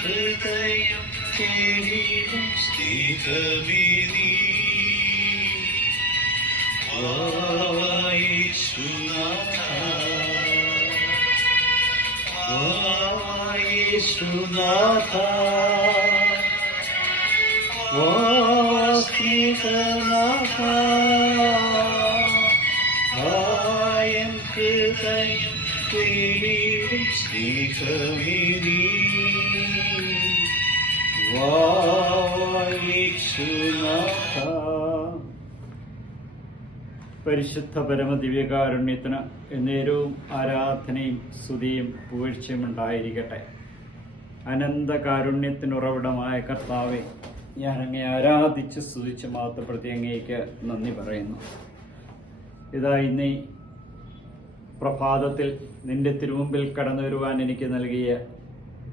ഹൃദയം തേടിടും സ്നേഹമേനീ യേശുനാഥ യേശുനാഥ സ്നേഹനാഥ ഹൃദയം തേടിടും സ്നേഹമേനീ യേശുനാഥ. പരിശുദ്ധ പരമദിവ്യകാരുണ്യത്തിന് എന്നേരവും ആരാധനയും സ്തുതിയും പുകഴ്ചയും ഉണ്ടായിരിക്കട്ടെ. അനന്ത കാരുണ്യത്തിനുറവിടമായ കർത്താവെ, ഞാൻ അങ്ങേ ആരാധിച്ച് സ്തുതിച്ച് മാത്രപ്പെടുത്തി അങ്ങേക്ക് നന്ദി പറയുന്നു. ഇതാ ഇന്നീ പ്രഭാതത്തിൽ നിന്റെ തിരുമുമ്പിൽ കടന്നു വരുവാൻ എനിക്ക് നൽകിയ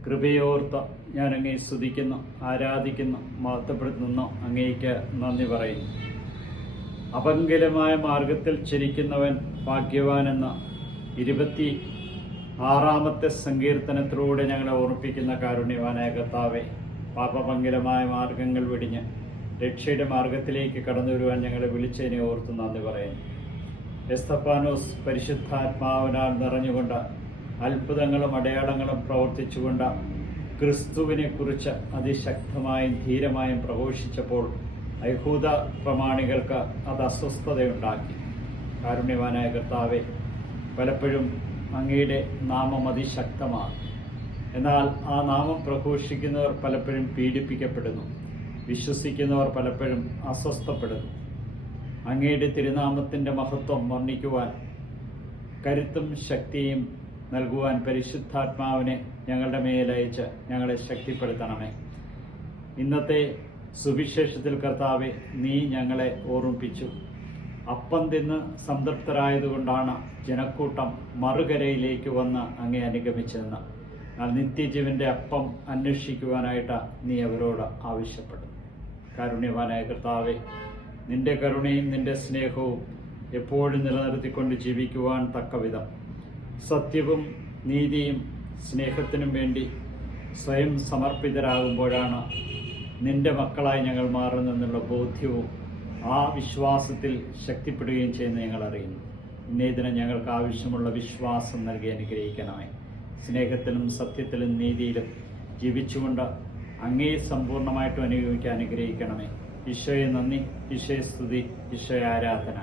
കൃപയോർത്ത് ഞാൻ അങ്ങേ സ്തുതിക്കുന്നു, ആരാധിക്കുന്നു, മഹത്വപ്പെടുത്തുന്നു. അങ്ങേക്ക് നന്ദി പറയുന്നു. അപങ്കലമായ മാർഗത്തിൽ ചരിക്കുന്നവൻ ഭാഗ്യവാനെന്ന 26-ാമത്തെ സങ്കീർത്തനത്തിലൂടെ ഞങ്ങളെ ഓർമ്മിപ്പിക്കുന്ന കാരുണ്യവാനായ കർത്താവെ, പാപപങ്കലമായ മാർഗങ്ങൾ വെടിഞ്ഞ് രക്ഷയുടെ മാർഗത്തിലേക്ക് കടന്നു വരുവാൻ ഞങ്ങളെ വിളിച്ചതിനെ ഓർത്ത് നന്ദി പറയുന്നു. എസ്തഫാനോസ് പരിശുദ്ധാത്മാവിനാൽ നിറഞ്ഞുകൊണ്ട് അത്ഭുതങ്ങളും അടയാളങ്ങളും പ്രവർത്തിച്ചുകൊണ്ട് ക്രിസ്തുവിനെ കുറിച്ച് അതിശക്തമായും ധീരമായും പ്രഘോഷിച്ചപ്പോൾ യഹൂദ പ്രമാണികൾക്ക് അത് അസ്വസ്ഥതയുണ്ടാക്കി. കാരുണ്യവാനായ കർത്താവെ, പലപ്പോഴും അങ്ങയുടെ നാമം അതിശക്തമാണ്. എന്നാൽ ആ നാമം പ്രഘോഷിക്കുന്നവർ പലപ്പോഴും പീഡിപ്പിക്കപ്പെടുന്നു, വിശ്വസിക്കുന്നവർ പലപ്പോഴും അസ്വസ്ഥപ്പെടുന്നു. അങ്ങയുടെ തിരുനാമത്തിൻ്റെ മഹത്വം വർണ്ണിക്കുവാൻ കരുത്തും ശക്തിയും നൽകുവാൻ പരിശുദ്ധാത്മാവിനെ ഞങ്ങളുടെ മേലയച്ച് ഞങ്ങളെ ശക്തിപ്പെടുത്തണമേ. ഇന്നത്തെ സുവിശേഷത്തിൽ കർത്താവെ, നീ ഞങ്ങളെ ഓർമ്മിപ്പിച്ചു. അപ്പം തിന്ന് സംതൃപ്തരായതുകൊണ്ടാണ് ജനക്കൂട്ടം മറുകരയിലേക്ക് വന്ന് അങ്ങേ അനുഗമിച്ചതെന്ന്. എന്നാൽ നിത്യജീവന്റെ അപ്പം അന്വേഷിക്കുവാനായിട്ട് നീ അവരോട് ആവശ്യപ്പെടുന്നു. കാരുണ്യവാനായ കർത്താവെ, നിന്റെ കരുണയും നിന്റെ സ്നേഹവും എപ്പോഴും നിലനിർത്തിക്കൊണ്ട് ജീവിക്കുവാൻ തക്കവിധം സത്യവും നീതിയും സ്നേഹത്തിനും വേണ്ടി സ്വയം സമർപ്പിതരാകുമ്പോഴാണ് നിന്റെ മക്കളായി ഞങ്ങൾ മാറുന്നെന്നുള്ള ബോധ്യവും ആ വിശ്വാസത്തിൽ ശക്തിപ്പെടുകയും ചെയ്യുന്ന ഞങ്ങൾ അറിയുന്നു. ഇന്നേ ദിനം ഞങ്ങൾക്ക് ആവശ്യമുള്ള വിശ്വാസം നൽകി അനുഗ്രഹിക്കണമേ. സ്നേഹത്തിലും സത്യത്തിലും നീതിയിലും ജീവിച്ചുകൊണ്ട് അങ്ങയെ സമ്പൂർണ്ണമായിട്ടും അനുഭവിക്കാൻ അനുഗ്രഹിക്കണമേ. ഈശോയെ നന്ദി, ഈശോയെ സ്തുതി, ഈശോയെ ആരാധന.